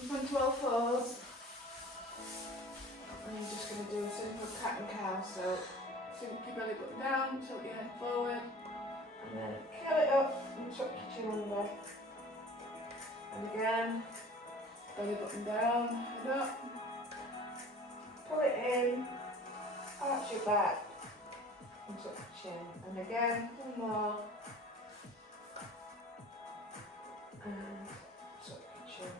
come onto all fours. And you're just going to do a simple cat and cow. So sink your belly button down, tilt your head forward, and then curl it up and tuck your chin under. And again, belly button down, head up, pull it in, arch your back, and tuck your chin. And again, one more, and tuck your chin.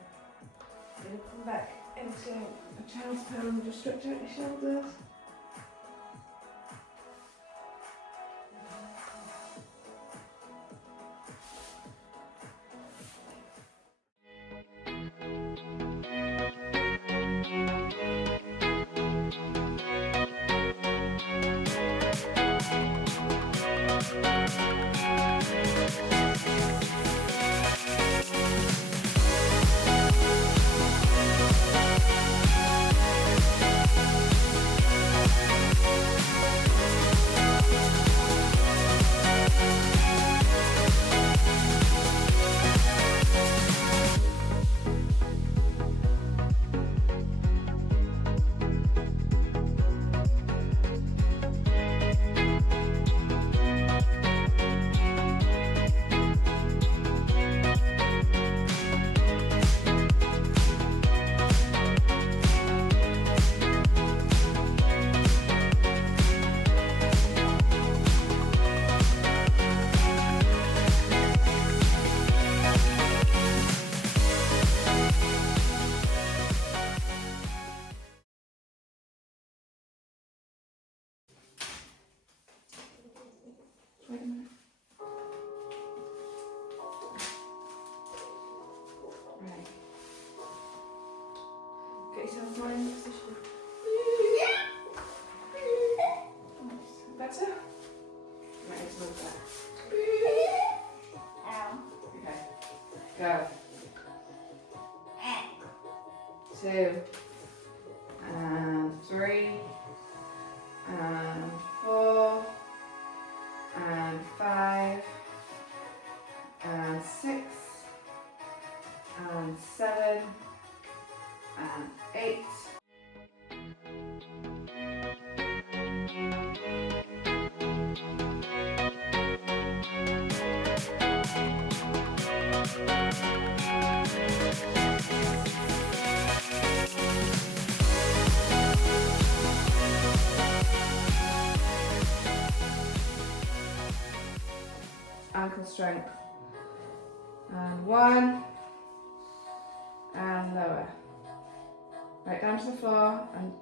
You're going to come back into a child's pose and just stretch out your shoulders. Wait a minute. Right. Get yourself more in the position. Better? Right, let's move back. Okay. Go. 2 and 3 and 4 and 5 and 6 and 7 and 8. Ankle strength. And 1 and lower. Right down to the floor and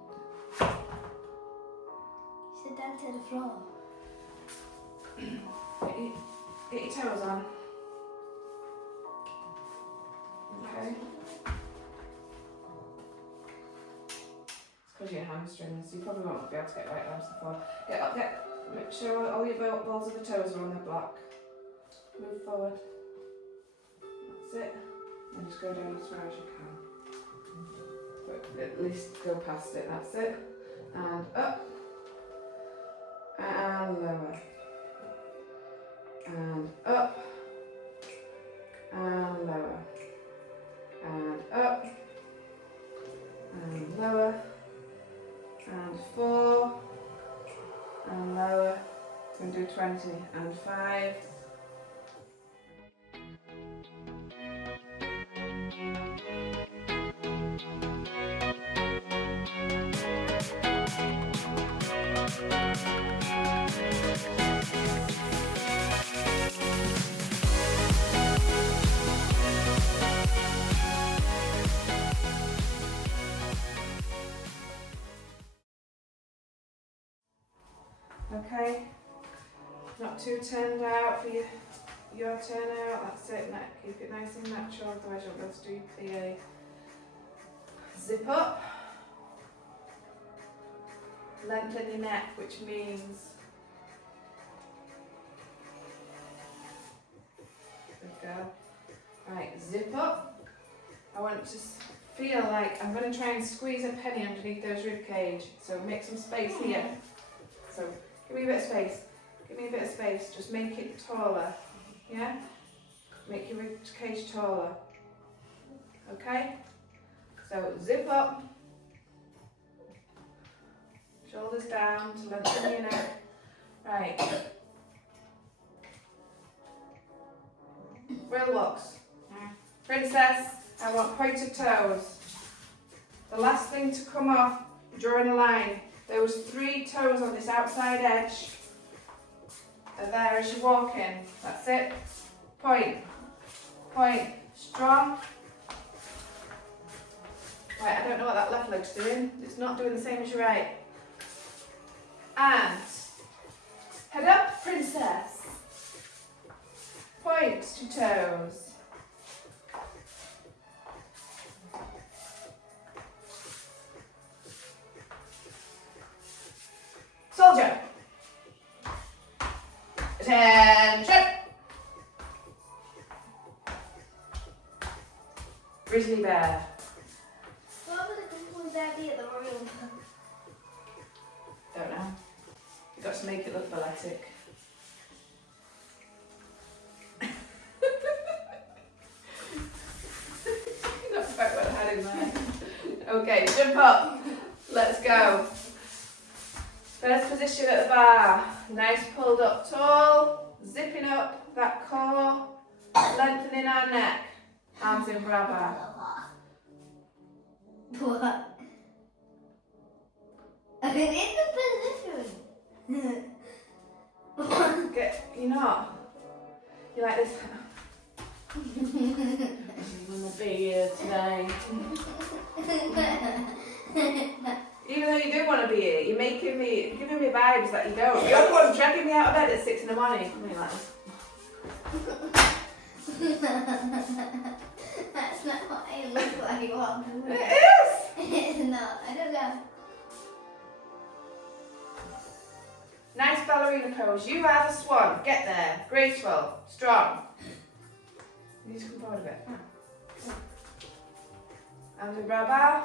sit down to the floor. get your toes on. Okay. It's because you're hamstrings, so you probably won't be able to get right down to the floor. Get up, make sure all your balls of the toes are on the block. Move forward. That's it. And just go down as far as you can. But at least go past it. That's it. And up. And lower. And up. And lower. And up. And lower. And 4. And lower. So do 20. And 5. Okay, not too turned out for your turn out, that's it, keep it nice and natural, otherwise you won't be able to do your plie. Zip up, lengthen your neck, which means, there we go, right, zip up. I want to feel like I'm going to try and squeeze a penny underneath those rib cage, so make some space here. So give me a bit of space. Give me a bit of space. Just make it taller. Yeah? Make your rib cage taller. Okay? So zip up, shoulders down to lengthen your neck. Right. Real looks. Princess, I want pointed toes. The last thing to come off, drawing a line. Those 3 toes on this outside edge are there as you're walking. That's it. Point. Point. Strong. Right, I don't know what that left leg's doing. It's not doing the same as your right. And head up, princess. Point to toes. Soldier. Attention. Grizzly bear. What would the Grizzly Bear be at the Royal? Don't know. You've got to make it look balletic. Not quite what I had in mind. Okay, jump up. Let's go. First position at the bar. Nice pulled up tall. Zipping up that core. Lengthening our neck. Arms in Barre. What? I'm in the position. You're not. You're like this. I'm gonna be here today. Even though you do want to be here, you're giving me vibes that you don't. You're the one dragging me out of bed at 6 in the morning. I mean, like this. That's not what I look like. It is! It's not. I don't know. Nice ballerina pose. You are the swan. Get there. Graceful. Strong. You need to come forward a bit. And in Barre.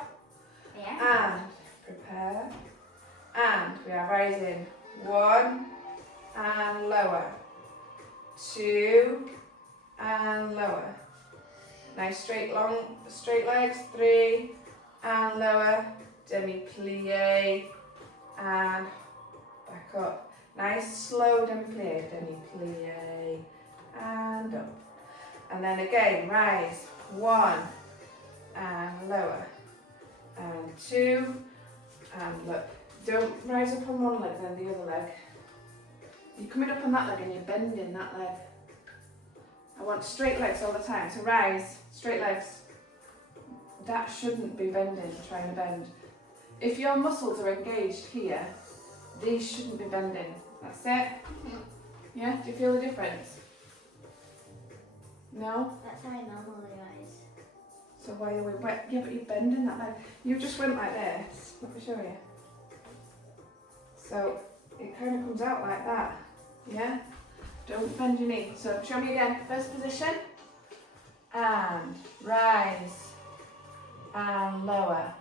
Yeah. And prepare. And we are rising. 1 and lower. 2 and lower. Nice straight legs. 3 and lower. Demi plie and back up. Nice slow demi plie and up. And then again, rise. 1 and lower. And 2 and look. Don't rise up on one leg then the other leg. You're coming up on that leg and you're bending that leg. I want straight legs all the time. So rise, straight legs. That shouldn't be bending, trying to bend. If your muscles are engaged here, these shouldn't be bending. That's it. Yeah? Do you feel the difference? No? That's how I normally rise. So why are we wet? Yeah, but you're bending that leg. You just went like this. Let me show you. So it kind of comes out like that. Yeah? Don't bend your knee. So show me again. First position. And rise. And lower.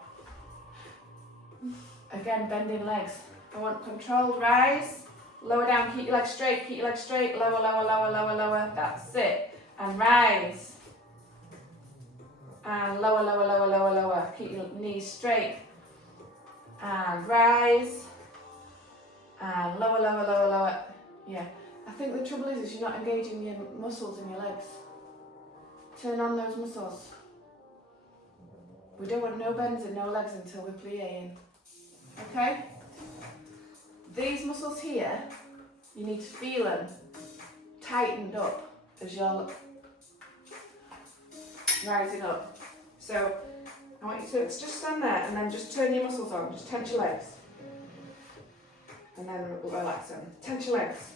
Again, bending legs. I want controlled rise. Lower down. Keep your legs straight. Keep your legs straight. Lower, lower, lower, lower, lower. That's it. And rise. And lower, lower, lower, lower, lower. Keep your knees straight. And rise. And lower, lower, lower, lower. Yeah. I think the trouble is you're not engaging your muscles in your legs. Turn on those muscles. We don't want no bends in no legs until we're plieing. Okay? These muscles here, you need to feel them tightened up as you're rising up. So I want you to just stand there and then just turn your muscles on. Just tense your legs. And then relax them. Tense your legs.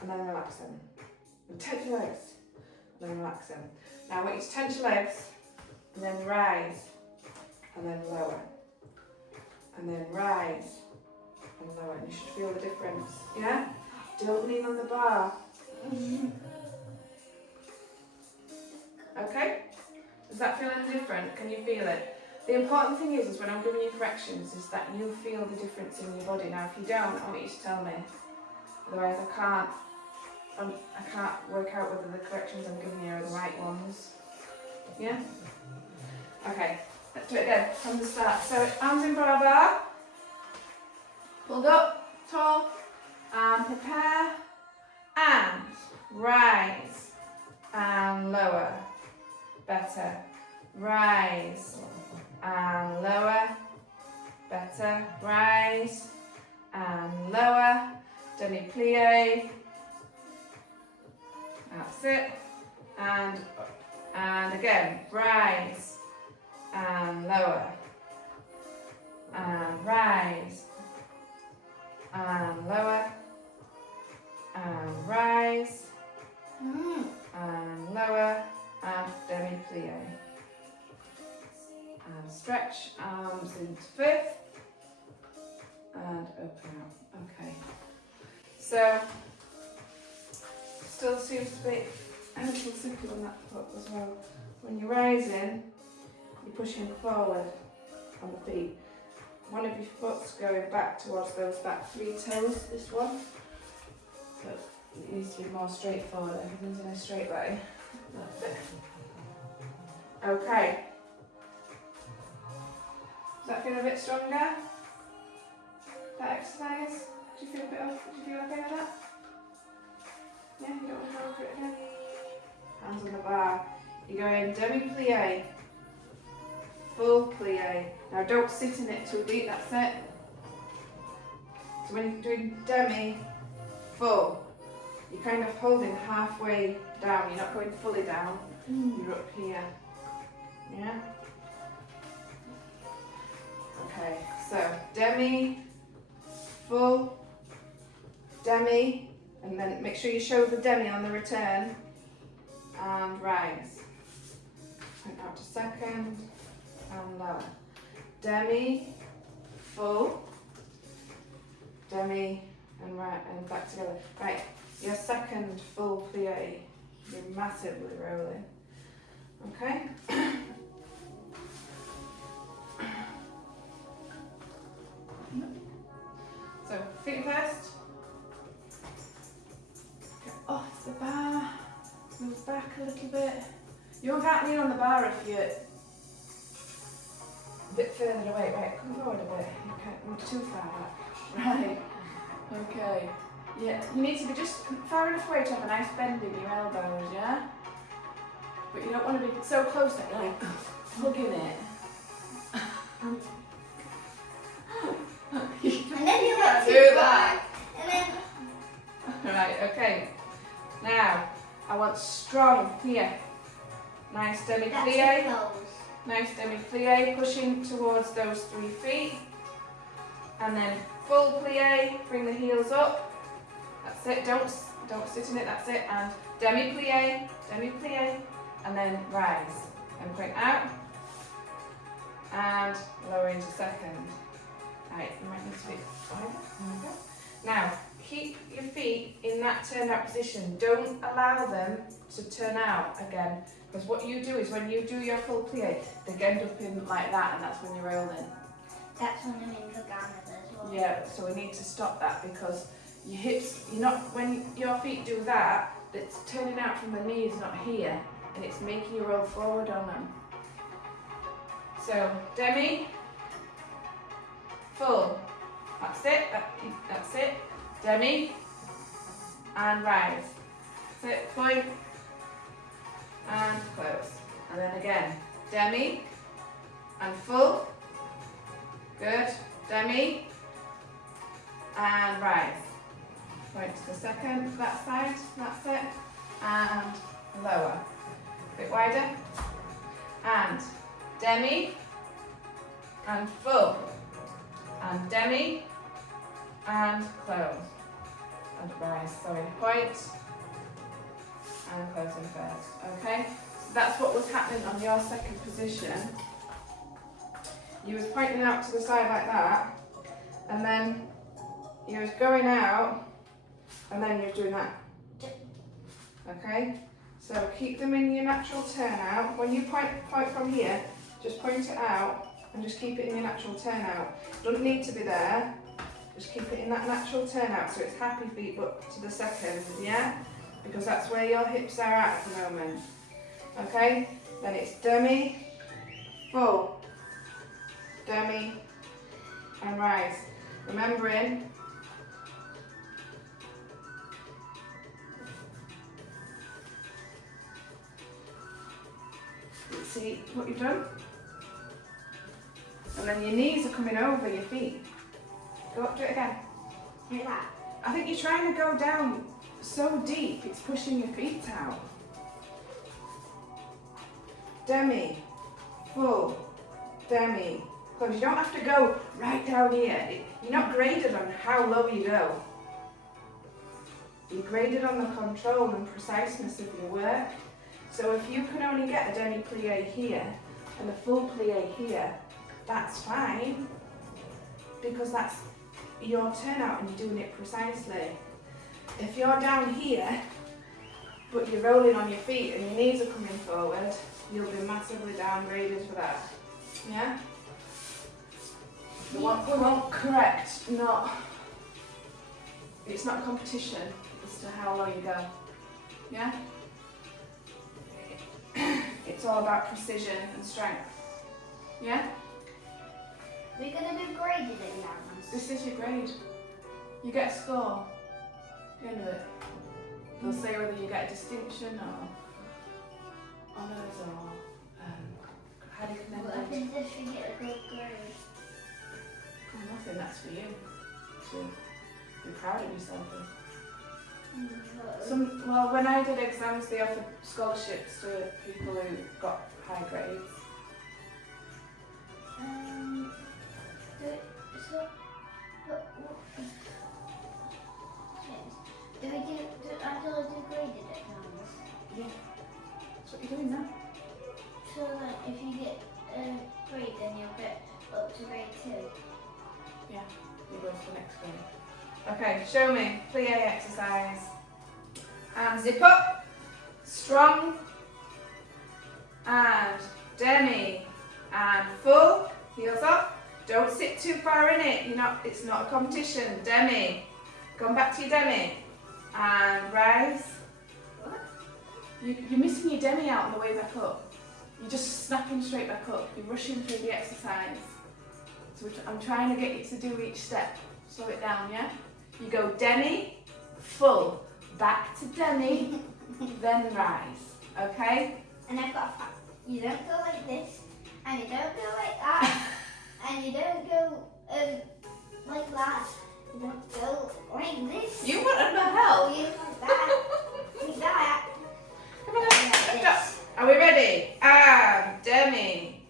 And then relax them. And tense your legs. And then relax them. Now I want you to tense your legs. And then rise. And then lower. And then rise. And lower. And you should feel the difference. Yeah? Don't lean on the bar. Okay? Does that feel any different? Can you feel it? The important thing is when I'm giving you corrections is that you feel the difference in your body. Now if you don't, I want you to tell me. Otherwise I can't work out whether the corrections I'm giving you are the right ones. Yeah? Okay. Let's do it again from the start. So arms in Barre, pulled up, tall, and prepare, and rise, and lower, better, rise, and lower, better, rise, and lower, demi-plie, that's it, and again, rise, and lower, and rise, and lower, and rise, and lower, and demi-plie. And stretch arms into fifth, and open out. Okay. So, still seems to be a little simple on that foot as well. When you're rising, you're pushing forward on the feet. One of your foot's going back towards those back 3 toes, this one. So it needs to be more straightforward. Everything's in a straight line. That's it. Okay. Does that feel a bit stronger? That exercise? Do you feel a bit off? Do you feel okay with that? Yeah, you don't want to go for it again? Hands on the bar. You're going demi-plie, full plie. Now don't sit in it too deep, that's it. So when you're doing demi, full, you're kind of holding halfway down. You're not going fully down. You're up here. Yeah? Okay, so demi, full, demi, and then make sure you show the demi on the return, and rise. And out to second, and lower. Demi, full, demi, and right, and back together. Right, your second full plie, you're massively rolling. Okay? So, feet first. Get off the bar. Move back a little bit. You can't lean on the bar if you're a bit further away. Right, come forward a bit. You can't move too far back. Right. Okay. Yeah, you need to be just far enough away to have a nice bend in your elbows, yeah? But you don't want to be so close that you're like hugging it. And then you can't went do too that. far. And then Right, okay. Now, I want strong here. Nice that's demi-plie. your toes. Nice demi-plie, pushing towards those 3 feet. And then full plie, bring the heels up. That's it, don't sit in it, that's it. And demi-plie, demi-plie, and then rise. And bring out. And lower into second. Right, you might need to be wider. There we go. Now, keep your feet in that turned out position. Don't allow them to turn out again. Because what you do is when you do your full plie, they end up in like that, and that's when you're rolling. That's when I'm in the garment as well. Yeah, so we need to stop that because your hips, you're not, when your feet do that, it's turning out from the knees, not here, and it's making you roll forward on them. So, demi, full, that's it, that's it, demi, and rise. That's it, point, and close. And then again, demi, and full, good, demi, and rise. Point to the second, that side, that's it, and lower. A bit wider, and demi, and full, and demi, and close, and rise, sorry, point, and closing first, okay? So that's what was happening on your second position. You was pointing out to the side like that, and then you was going out, and then you're doing that, okay? So keep them in your natural turnout. When you point from here, just point it out, and just keep it in your natural turnout. Doesn't need to be there. Just keep it in that natural turnout so it's happy feet up to the second, yeah? Because that's where your hips are at the moment. Okay? Then it's demi, full, demi, and rise. Remembering, see what you've done? And then your knees are coming over your feet. Go up, do it again. Like that. I think you're trying to go down so deep, it's pushing your feet out. Demi, full, demi, close. You don't have to go right down here. You're not graded on how low you go. You're graded on the control and preciseness of your work. So if you can only get a demi-plie here and a full plie here, that's fine, because that's your turnout and you're doing it precisely. If you're down here, but you're rolling on your feet and your knees are coming forward, you'll be massively downgraded for that. Yeah? We won't correct, it's not a competition as to how low you go. Yeah? It's all about precision and strength. Yeah? We're going to do graded exams. This is your grade. You get a score. At the end of it. They'll say whether you get a distinction or honours or highly What commended. happens if you get a good grade? Oh, nothing, that's for you. To be proud of yourself with. When I did exams, they offered scholarships to people who got high grades. Until I do graded exams? Yeah. That's what you're doing now. So that if you get a grade, then you'll get up to grade 2. Yeah, you go for the next grade. Okay, show me. Plie exercise. And zip up. Strong. And demi. And full. Heels up. Don't sit too far in it. It's not a competition. Demi. Come back to your demi. And rise. What? You're missing your demi out on the way back up. You're just snapping straight back up. You're rushing through the exercise. So I'm trying to get you to do each step. Slow it down, yeah? You go demi, full, back to demi, then rise. Okay? And I've got a fact. You don't go like this, and you don't go like that, and you don't go like that. You don't go like this. You want to know help? You like that. Like that. Come on, Like stop. this. Are we ready? And demi,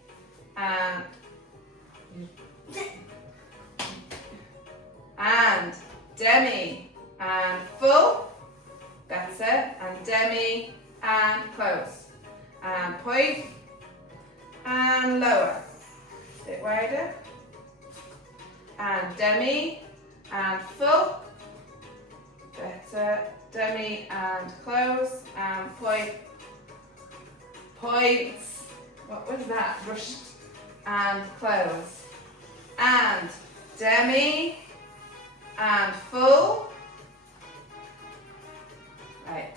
and demi, and full, better, and demi, and close, and point, and lower, bit wider, and demi, and full, better, demi, and close, and point, points, what was that, rushed, and close, and demi, and full. Right.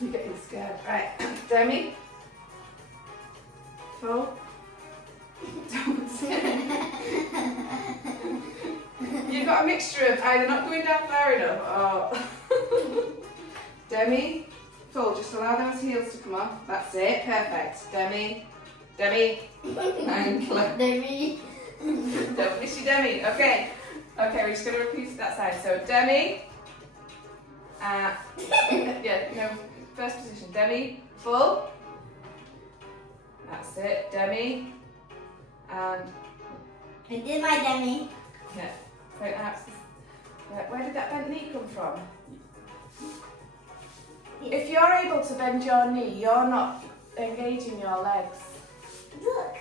You're getting scared. Right. Demi. Full. Don't sit. You've got a mixture of either not going down far enough or demi. Full. Just allow those heels to come off. That's it. Perfect. Demi. Demi. And close. Demi. Don't miss your demi. Okay. Okay, we're just going to repeat that side. So demi. First position. Demi. Full. That's it. Demi. And I did my demi. yeah. So that's where did that bent knee come from? If you're able to bend your knee, you're not engaging your legs. Look.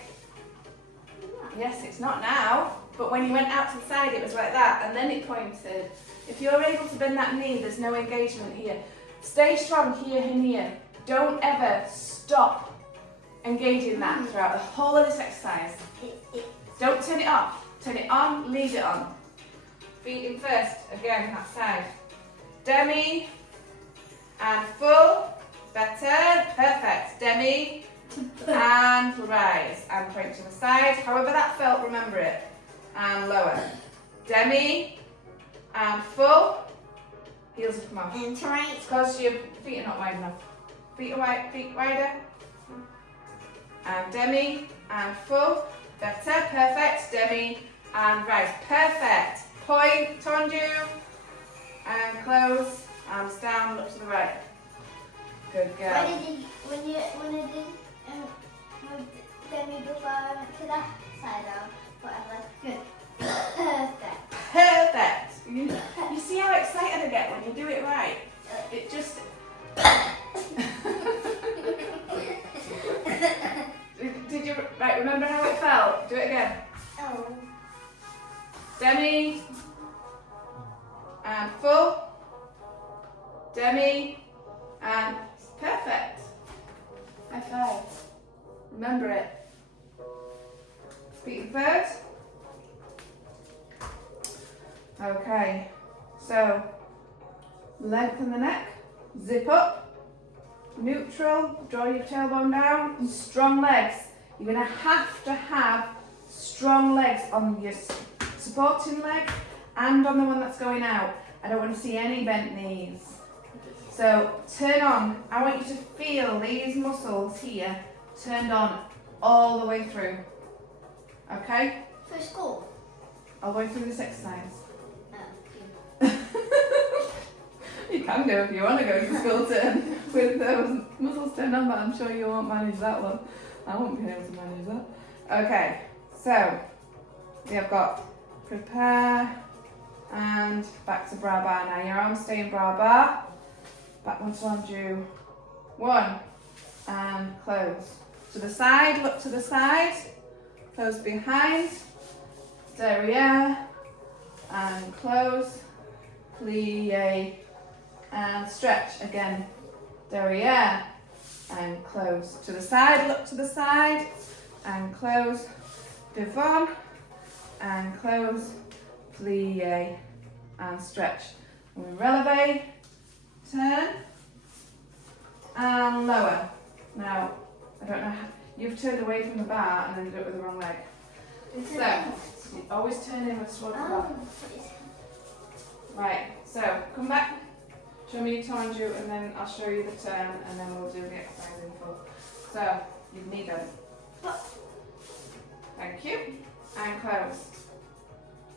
Yes, it's not now, but when you went out to the side it was like that and then it pointed. If you're able to bend that knee, there's no engagement here. Stay strong here and here. Don't ever stop engaging that throughout the whole of this exercise. Don't turn it off. Turn it on, leave it on. Feet in first, again, that side. Demi, and full, better, perfect. Demi, and rise, and point to the side. However that felt, remember it. And lower. Demi, and full. Heels will come off. And tight. It's because your feet are not wide enough. Feet wider. And demi, and full. Better, perfect. Demi, and rise. Perfect. Point, tendu, and close. Arms down, look to the right. Good girl. When I did demi before I went to that side or whatever. Good. Perfect. Perfect. You see how excited I get when you do it right? It just... Did you remember how it felt? Do it again. Oh. Demi. And full. Demi. And perfect. High five. Remember it. Feet third. Okay, so lengthen the neck, zip up, neutral, draw your tailbone down, and strong legs. You're going to have strong legs on your supporting leg and on the one that's going out. I don't want to see any bent knees. So turn on. I want you to feel these muscles here turned on all the way through. Okay? For school? All the way through this exercise. Oh, You can do if you want to go to school turn with those muscles turned on, but I'm sure you won't manage that one. I won't be able to manage that. Okay, so we have got prepare and back to bra bar. Now your arms stay in bra bar. Back one to undo. 1 and close. To the side, look to the side. Close behind. Derriere and close. Plie and stretch again. Derriere and close. To the side, look to the side and close. Devant and close. Plie and stretch. And we releve, turn and lower. Now, I don't know how, you've turned away from the bar and then you do it with the wrong leg. So, you always turn in with sword bar. Right, so come back, show me your tendu and then I'll show you the turn and then we'll do the exercise in full. So, you knee bend. Thank you. And close.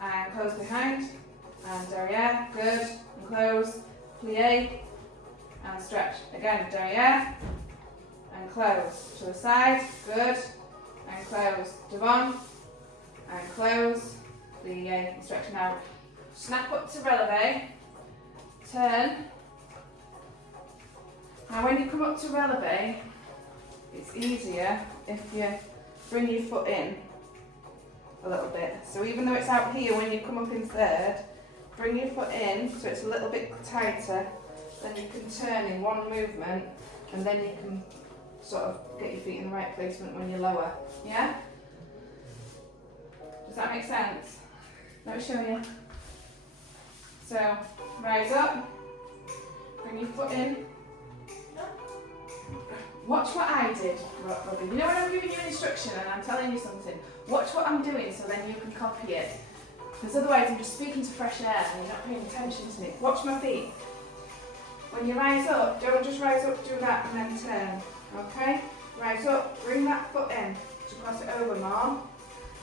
And close behind. And derriere, good. And close. Plie. And stretch. Again, derriere. And close. To the side, good. And close. Devant. And close. Plie. And stretch. Now, snap up to releve. Turn. Now when you come up to releve, it's easier if you bring your foot in a little bit. So even though it's out here, when you come up in third, bring your foot in so it's a little bit tighter. Then you can turn in one movement and then you can sort of get your feet in the right placement when you're lower. Yeah? Does that make sense? Let me show you. So, rise up, bring your foot in. Watch what I did, Robbie. You know when I'm giving you an instruction and I'm telling you something, watch what I'm doing so then you can copy it. Because otherwise I'm just speaking to fresh air and you're not paying attention to me. Watch my feet. When you rise up, don't just rise up, do that and then turn. Okay? Rise up, bring that foot in to cross it over more.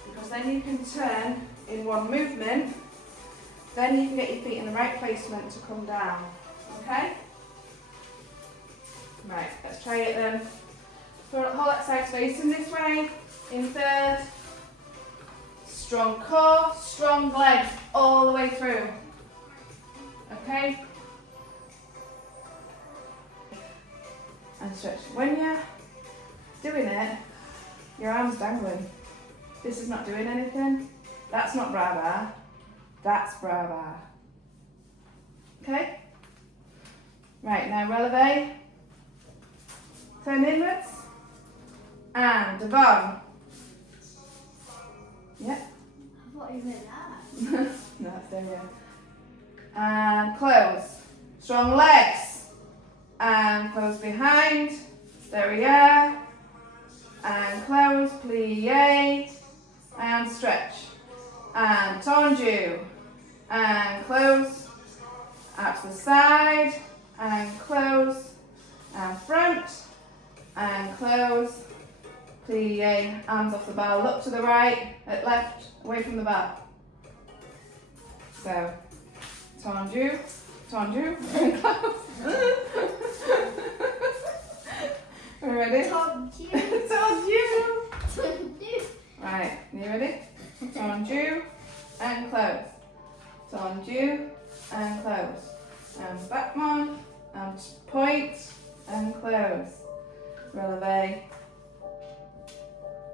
Because then you can turn in one movement. Then you can get your feet in the right placement to come down. Okay? Right, let's try it then. For the whole exercise facing this way, in third. Strong core, strong legs all the way through. Okay? And stretch. When you're doing it, your arm's dangling. This is not doing anything. That's not bra bar. That's bra bar. Okay? Right, now releve. Turn inwards. And devant. Yep. I thought you meant that. No, that's there, yeah. And close. Strong legs. And close behind. Derriere. and close, plie, and stretch, and tendu, and close, out to the side, and close, and front, and close, plie, arms off the bar, look to the right, at left, away from the bar. So, tendu, tendu, and close. Are you ready? Tendu. Tendu. Tendu. Right, are you ready? Tendu and close. Tendu and close. And back one, and point and close. Releve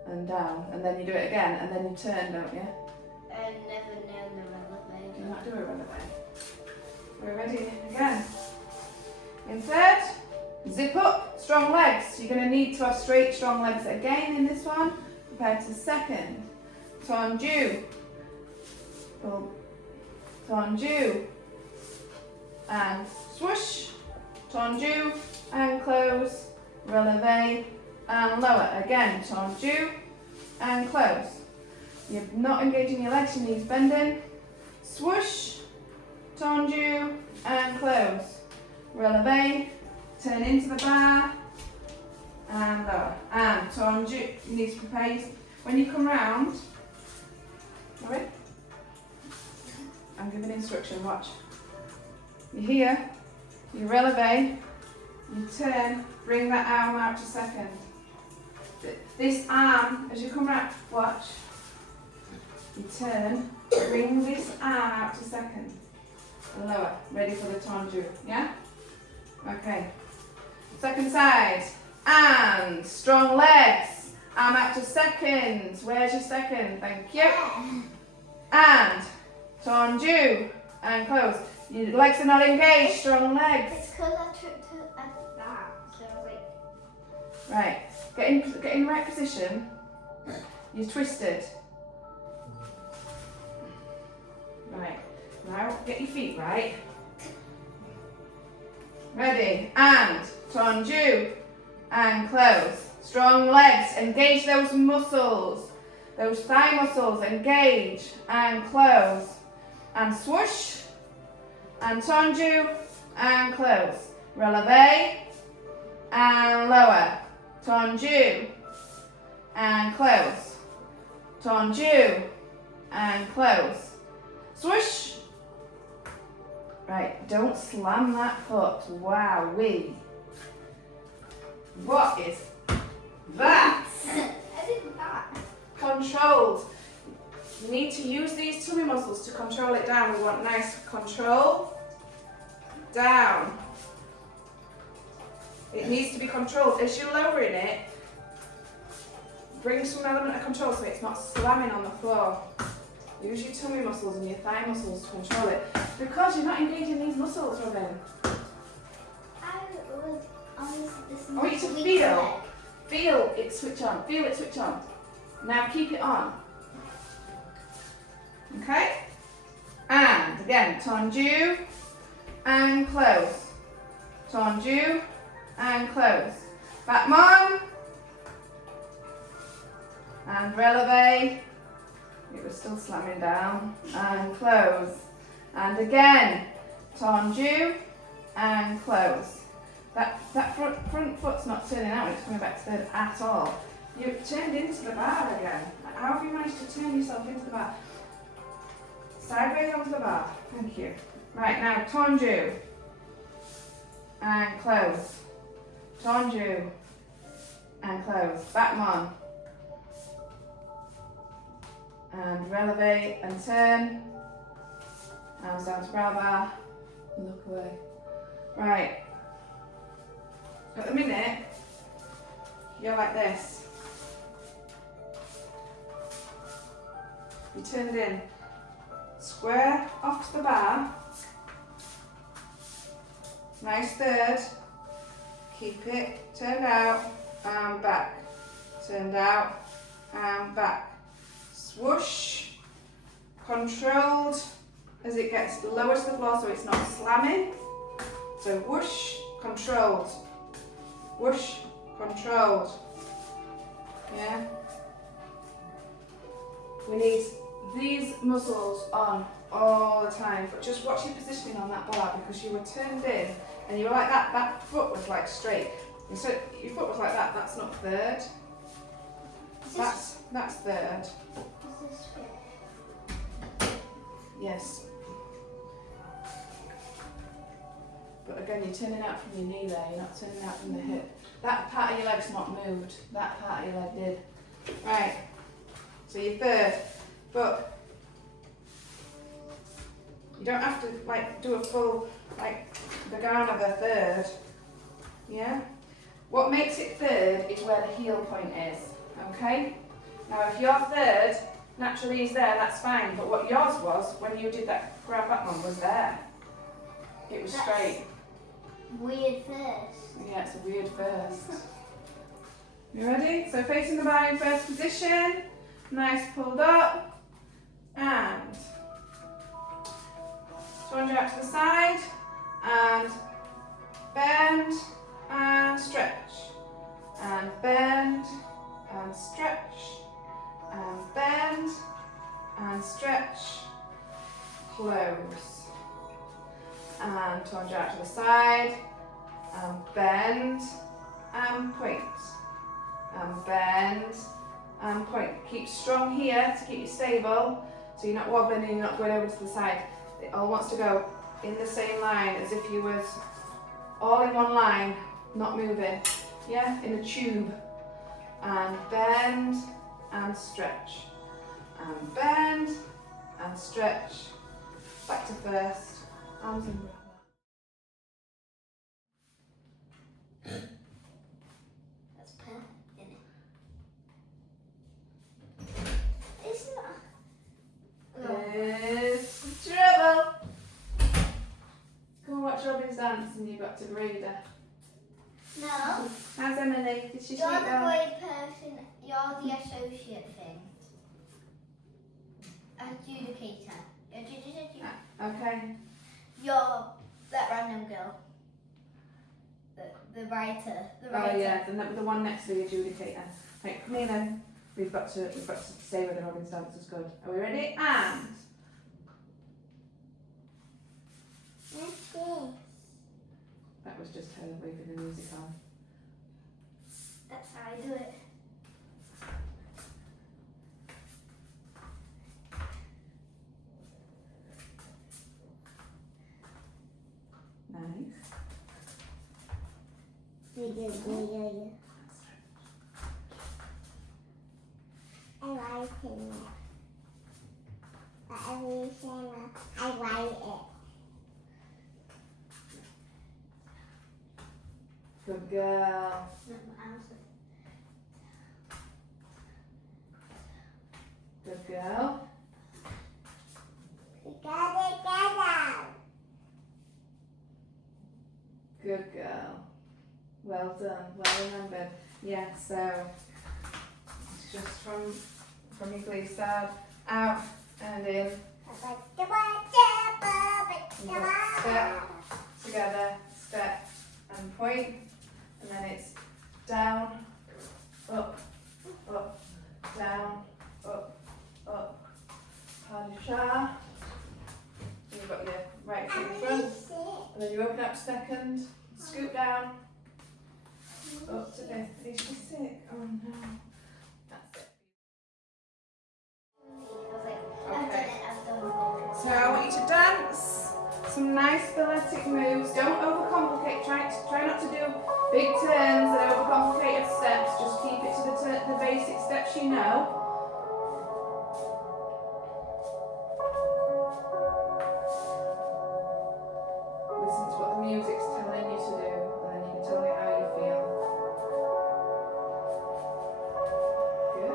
and down. And then you do it again, and then you turn, don't you? I never known the releve. Do not do a releve. We're ready again. In third, zip up, strong legs. You're going to need to have straight, strong legs again in this one, compared to second. Tendu. Pull. Tendu. And swoosh. Tendu and close. Releve and lower. Again, tendu and close. You're not engaging your legs, your knees bending. Swoosh. Tendu and close. Releve. Turn into the bar and lower. And tendu. You need to prepare yourself. When you come round, alright? I'm giving instruction, watch. You're here, you releve, you turn, bring that arm out to second. This arm, as you come round, watch. You turn, bring this arm out to second. And lower, ready for the tendu, yeah? Okay. Second side, and strong legs, arm out to second, where's your second, thank you. And tendu, and close. Your legs are not engaged, strong legs. It's because I tripped at that, so I was like... Right, get in the right position, you're twisted. Right, now get your feet right. Ready, and tendu, and close. Strong legs, engage those muscles. Those thigh muscles, engage, and close. And swoosh, and tendu, and close. Releve, and lower. Tendu, and close. Tendu, and close. Swoosh. Right, don't slam that foot. Wowee. What is that? I did that. Controlled. You need to use these tummy muscles to control it down. We want nice control. Down. It needs to be controlled. As you're lowering it, bring some element of control so it's not slamming on the floor. Use your tummy muscles and your thigh muscles to control it. Because you're not engaging these muscles, Robin. I was on this I want you to feel. Feel it switch on. Feel it switch on. Now keep it on. Okay? And again, tendu and close. Tendu and close. Back one. And releve. It was still slamming down. And close. And again, tendu and close. That front foot's not turning out, it's coming back to third at all. You've turned into the bar again. How have you managed to turn yourself into the bar? Sideways onto the bar. Thank you. Right, now tendu and close. Tendu and close. Back one. And releve and turn. Arms down to brow bar. Look away. Right. At the minute, you're like this. You turned in. Square off to the bar. Nice third. Keep it turned out and back. Turned out and back. Swoosh. Controlled as it gets lower to the floor so it's not slamming. So whoosh, controlled. Whoosh, controlled. Yeah? We need these muscles on all the time, but just watch your positioning on that bar because you were turned in and you were like that foot was like straight. And so your foot was like that, that's not third. That's third. Is this fit? Yes. But again, you're turning out from your knee there, you're not turning out from the hip. That part of your leg's not moved, that part of your leg did. Right, so you're third, but you don't have to like do a full, like the down of a third, yeah? What makes it third is where the heel point is, okay? Now if your third naturally is there, that's fine, but what yours was, when you did that grab back one, was there. It was straight. Weird first. Yeah, it's a weird first. You ready? So facing the bar in first position, nice pulled up, and sponge out to the side, and bend, and stretch, and bend, and stretch, and bend, and stretch, close. And plunge out to the side, and bend, and point, and bend, and point. Keep strong here to keep you stable, so you're not wobbling and you're not going over to the side. It all wants to go in the same line as if you was all in one line, not moving, yeah, in a tube. And bend, and stretch, and bend, and stretch, back to first. Arms and That's pen, isn't it? It's not. It's trouble. Come and watch Robin's dance and you've got to breathe her. No. How's Emily? Did she You're sleep the well? boy person. You're the associate thing. Adjudicator. Okay. You're that random girl. The writer. The writer. Oh yeah, the one next to the adjudicator. Right, come here then. We've got to say whether Robin's dance was good. Are we ready? And What's this? that was just her waving the music on. That's how I do it. Nice. I like it. But every time I like it. Good girl. Good girl. Good girl. Well done. Well remembered. Yeah, so it's just from your glee side, out and in. You've got step, together, step and point. And then it's down, up, down, up, pas de chat. You've got your right foot in front, and then you open up second, scoop down, up to fifth. Is she sick? Oh no. That's it. Okay. So I want you to dance some nice balletic moves. Don't overcomplicate. Try not to do big turns and overcomplicated steps. Just keep it to the basic steps you know. Listen to what the music's telling you to do, and then you can tell me how you feel. Good.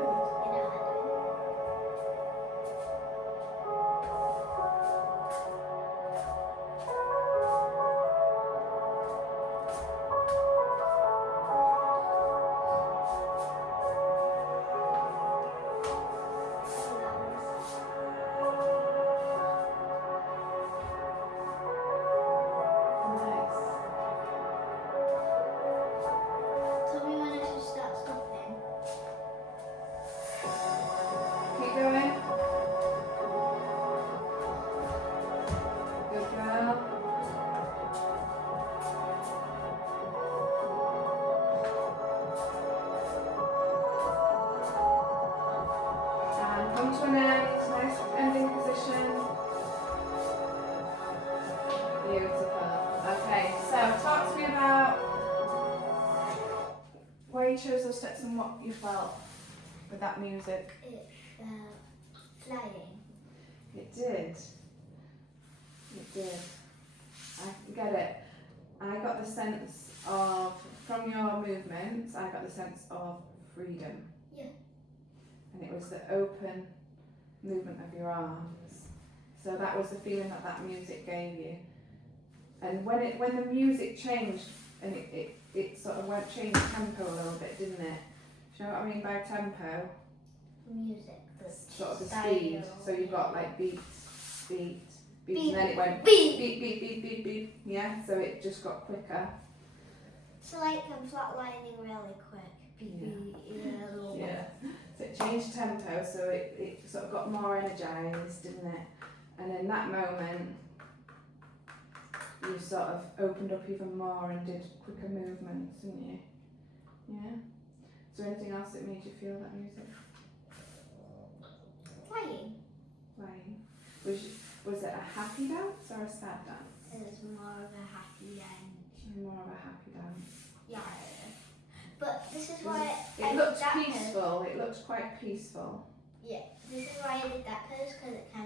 you chose those steps and what you felt with that music. It felt flying. It did. It did. I get it. I got the sense of, from your movements, I got the sense of freedom. Yeah. And it was the open movement of your arms. So that was the feeling that that music gave you. And when the music changed, and it sort of changed tempo a little bit, didn't it? Do you know what I mean by tempo? Music. Sort of the style. speed. So you've got like beat, beat, beat, Beat, and then it went beat. beat, beat, beat, beat, beat. Yeah, so it just got quicker. So like I'm flatlining really quick. Beep, beep, yeah. Yeah. So it changed tempo, so it sort of got more energised, didn't it? And in that moment, you sort of opened up even more and did quicker movements, didn't you? Yeah. Is there anything else that made you feel that music? Flying. Flying. Was it a happy dance or a sad dance? It was more of a happy end. More of a happy dance. Yeah. But this is why It looks peaceful. It looks quite peaceful. Yeah. This is why I did that pose, because it kind